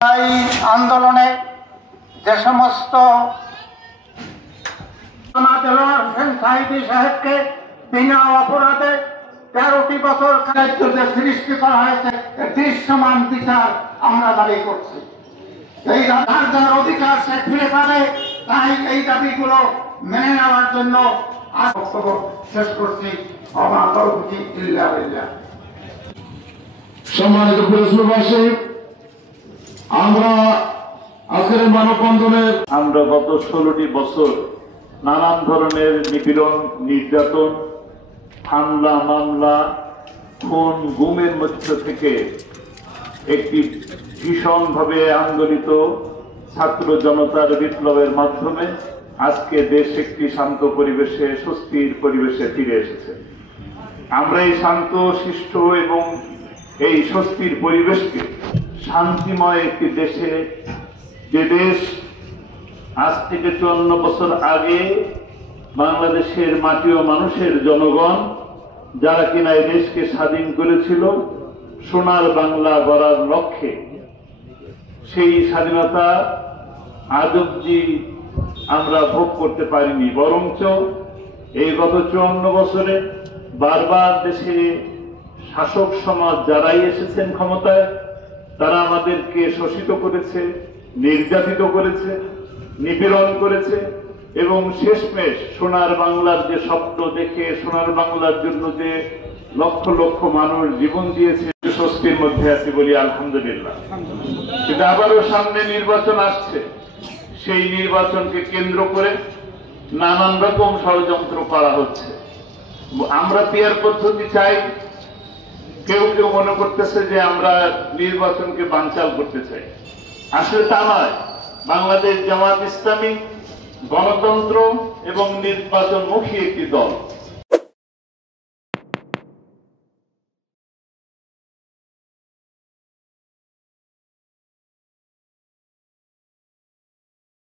এই আন্দোলনে যে সমস্ত দেলোয়ার হোসেন সাঈদী সাহেবকে বিনা অপরাধে 13টি বছর কারাদণ্ডে সৃষ্টি করা হয়েছে, দৃশ্যমান বিচার আমরা দাবি করছি। এই যার অধিকার সে ফিরে পাবে, তাই এই দাবিগুলো মেনে নেওয়ার জন্য বক্তব্য শেষ করছি। সম্মানিত প্রেসবাসী, আমরা আজকের মানববন্ধনের আমরা গত 16টি বছর নানান ধরনের নিপীড়ন, নির্যাতন, হামলা, মামলা, খুন, গুমের মধ্য থেকে একটি ভীষণভাবে আন্দোলিত ছাত্র জনতার বিপ্লবের মাধ্যমে আজকে দেশ একটি শান্ত পরিবেশে, স্বস্তির পরিবেশে ফিরে এসেছে। আমরা এই শান্ত, শিষ্ট এবং এই স্বস্তির পরিবেশকে শান্তিময় একটি দেশে, যে দেশ আজ থেকে 54 বছর আগে বাংলাদেশের মাটি ও মানুষের জনগণ যারা কিনা এই দেশকে স্বাধীন করেছিল সোনার বাংলা গড়ার লক্ষ্যে, সেই স্বাধীনতা আজ অবধি আমরা ভোগ করতে পারিনি। বরঞ্চ এই গত 54 বছরে বারবার দেশে শাসক সমাজ যারাই এসেছেন ক্ষমতায়, তারা আমাদেরকে শোষিত করেছে, নির্যাতিত করেছে, নিপীড়ন করেছে এবং শেষমেশ সোনার বাংলার যে স্বপ্ন দেখে সোনার বাংলার জন্য যে লক্ষ লক্ষ মানুষ জীবন দিয়েছে, স্বস্তির মধ্যে আছি বলি আলহামদুলিল্লাহ। কিন্তু আবারও সামনে নির্বাচন আসছে, সেই নির্বাচনকে কেন্দ্র করে নানান রকম ষড়যন্ত্র করা হচ্ছে। আমরা পিয়ার পদ্ধতি চাই, কেউ কেউ মনে করতেছে যে আমরা নির্বাচনকে বানচাল করতে চাই। আসলে তা নয়। বাংলাদেশ জামাত ইসলামী গণতন্ত্র এবং নির্বাচনমুখী একটি দল।